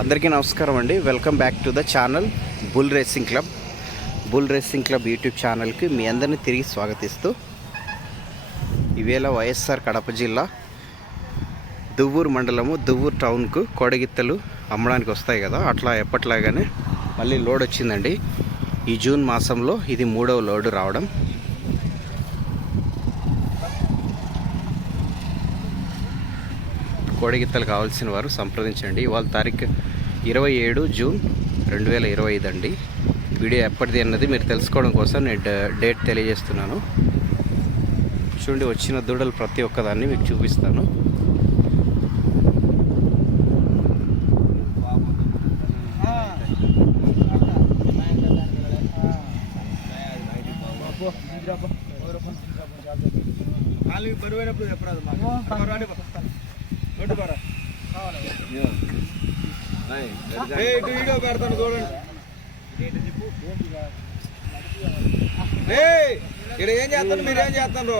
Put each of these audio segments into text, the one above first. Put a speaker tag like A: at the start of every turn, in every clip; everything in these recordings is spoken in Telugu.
A: అందరికీ నమస్కారం అండి. Welcome back to the channel bull racing club. Bull racing club YouTube ఛానల్కి మీ అందరిని తిరిగి స్వాగతిస్తూ ఈవేళ వైఎస్ఆర్ కడప జిల్లా దువ్వూరు మండలము దువ్వూరు టౌన్కు కోడగిత్తలు అమ్మడానికి వస్తాయి కదా అట్లా ఎప్పట్లాగానే మళ్ళీ లోడ్ వచ్చిందండి. ఈ జూన్ మాసంలో ఇది మూడవ లోడు రావడం. కోడగిత్తలు కావాల్సిన వారు సంప్రదించండి. ఇవాళ తారీఖు ఇరవై ఏడు జూన్ రెండు వేల ఇరవై ఐదు అండి. వీడియో ఎప్పటిది అన్నది మీరు తెలుసుకోవడం కోసం నేను డ- డేట్ తెలియజేస్తున్నాను. చూడండి వచ్చిన దూడలు ప్రతి ఒక్కదాన్ని మీకు చూపిస్తాను.
B: బరువైనప్పుడు చెప్పరాదు పెడతాను చూడండి ఇక్కడ ఏం చేస్తాను? మీరు ఏం చేస్తారు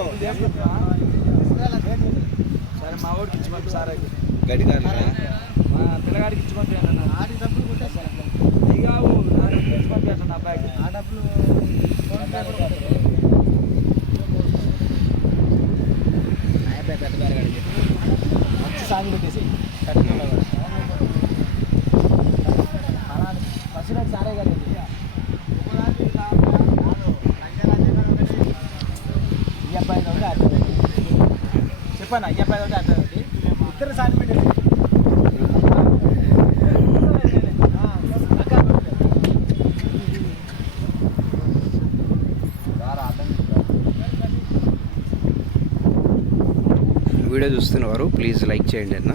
B: సరే మా వాడికి ఇచ్చి పంపి సార్ గడిగారు మా పిల్లగాడికి ఇచ్చి పంపించాను అబ్బాయి ఒకటి ఒకటి. చెప్పాను ఈ అబ్బాయి ఒకటి ఇద్దరు పెట్టేసి
A: వీడియో చూస్తున్నవారు ప్లీజ్ లైక్ చేయండి అన్న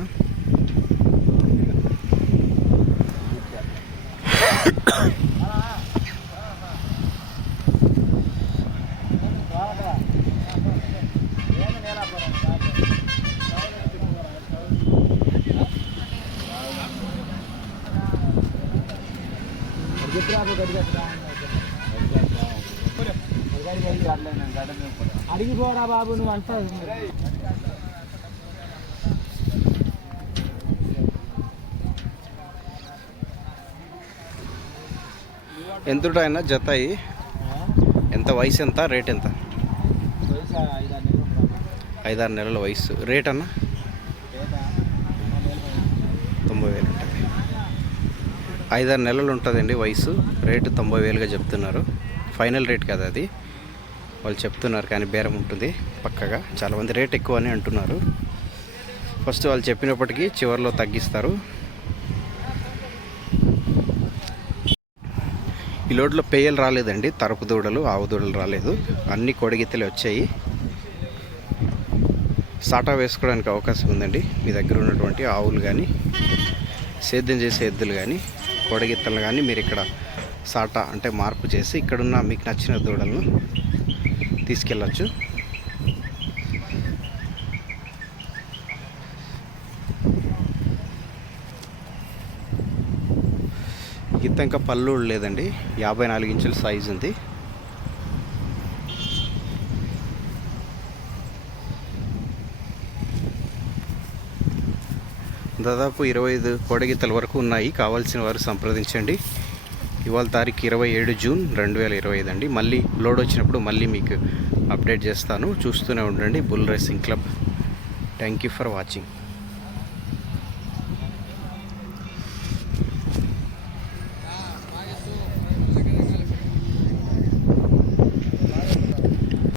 B: అడిగిపోరా బాబు నువ్వు అంతా.
A: ఎంత అయినా జత ఎంత వయసు ఎంత? రేట్ ఎంత? ఐదారు నెలల వయసు. రేట్ అన్న? తొంభై వేలు ఉంటాయి ఐదారు నెలలు ఉంటుందండి వయసు. రేటు తొంభై వేలుగా చెప్తున్నారు. ఫైనల్ రేట్ కదా అది. వాళ్ళు చెప్తున్నారు కానీ బేరం ఉంటుంది పక్కగా. చాలామంది రేట్ ఎక్కువ అని అంటున్నారు. ఫస్ట్ వాళ్ళు చెప్పినప్పటికీ చివరిలో తగ్గిస్తారు. ఈ లోడ్లో పేయలు రాలేదండి. తరపు దూడలు ఆవు దూడలు రాలేదు. అన్ని కొడిగిత్తలే వచ్చాయి. సాటా వేసుకోవడానికి అవకాశం ఉందండి. మీ దగ్గర ఉన్నటువంటి ఆవులు కానీ సేద్యం చేసే ఎద్దులు కానీ కొడగిత్తలు కానీ మీరు ఇక్కడ సాటా అంటే మార్పు చేసి ఇక్కడున్న మీకు నచ్చిన దూడలను తీసుకెళ్ళచ్చు. గిత్త ఇంకా పళ్ళు లేదండి యాభై నాలుగు ఇంచుల సైజు ఉంది. దాదాపు ఇరవై ఐదు కోడగిత్తల వరకు ఉన్నాయి. కావాల్సిన వారు సంప్రదించండి. ఇవాళ తారీఖు ఇరవై ఏడు జూన్ రెండు వేల ఇరవై ఐదు అండి. మళ్ళీ లోడ్ వచ్చినప్పుడు మళ్ళీ మీకు అప్డేట్ చేస్తాను. చూస్తూనే ఉండండి. Bull racing club. Thank you for watching.